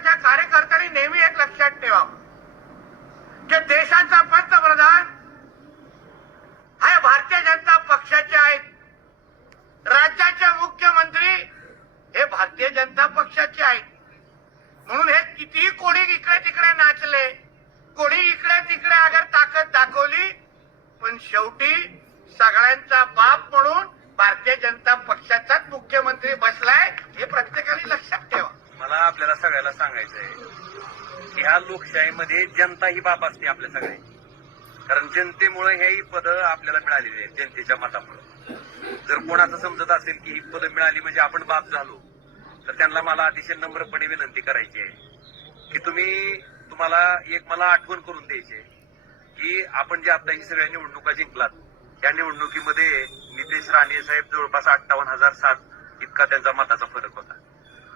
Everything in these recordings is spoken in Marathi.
पक्षाच्या कार्यकर्त्यांनी नेहमी एक लक्षात ठेवा की देशाचा पंतप्रधान हा भारतीय जनता पक्षाचे आहेत. राज्याचे मुख्यमंत्री हे भारतीय जनता पक्षाचे आहेत. म्हणून हे कितीही कोणी इकडे तिकडे नाचले कोणी इकडे तिकडे अगर ताकद दाखवली पण शेवटी सगळ्यांचा बाप म्हणून भारतीय जनता पक्षाचा मुख्यमंत्री बसलाय हे प्रत्येकाने लक्षात ठेवा मला आपल्याला सगळ्याला सांगायचं आहे की ह्या लोकशाहीमध्ये जनता ही बाप असते आपल्या सगळ्यांची कारण जनतेमुळे ही पदं आपल्याला मिळालेली आहेत जनतेच्या मतामुळे. जर कोणाचं समजत असेल की ही पदं मिळाली म्हणजे आपण बाप झालो तर त्यांना मला अतिशय नम्रपणे विनंती करायची आहे की तुम्ही तुम्हाला एक मला आठवण करून द्यायची आहे की आपण जे आता ही सगळ्या निवडणुका जिंकलात या निवडणुकीमध्ये नितेश राणे साहेब जवळपास अठ्ठावन्न हजार सात इतका त्यांचा मताचा फरक होता.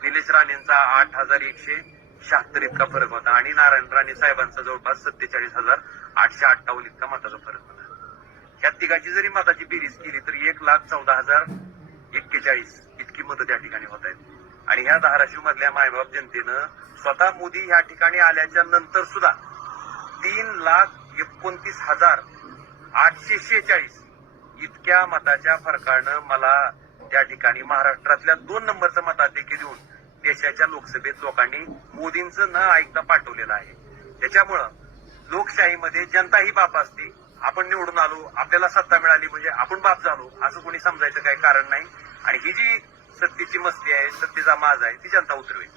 निलेश राणेंचा आठ हजार एकशे शहात्तर इतका फरक होता. आणि नारायण राणे साहेबांचा जवळपास सत्तेचाळीस हजार आठशे अठ्ठावन्न इतका मताचा फरक होता. ह्या तिघाची जरी मताची बेरीज केली तर एक लाख चौदा हजार एक्केचाळीस इतकी मतं त्या ठिकाणी होत आहेत. आणि ह्या धाराशिव मधल्या मायबाप जनतेनं स्वतः मोदी ह्या ठिकाणी आल्याच्यानंतर सुद्धा तीन लाख एकोणतीस हजार आठशे शेहेचाळीस इतक्या मताच्या फरकानं मला त्या ठिकाणी महाराष्ट्रातल्या दोन नंबरचं मताधिक्य देऊन देशाच्या लोकसभेत लोकांनी मोदींचं न ऐकता पाठवलेलं आहे. त्याच्यामुळं लोकशाहीमध्ये जनता ही बाप असते. आपण निवडून आलो आपल्याला सत्ता मिळाली म्हणजे आपण बाप झालो असं कोणी समजायचं काही कारण नाही. आणि ही जी सत्तेची मस्ती आहे सत्तेचा माज आहे ती जनता उतरवेल.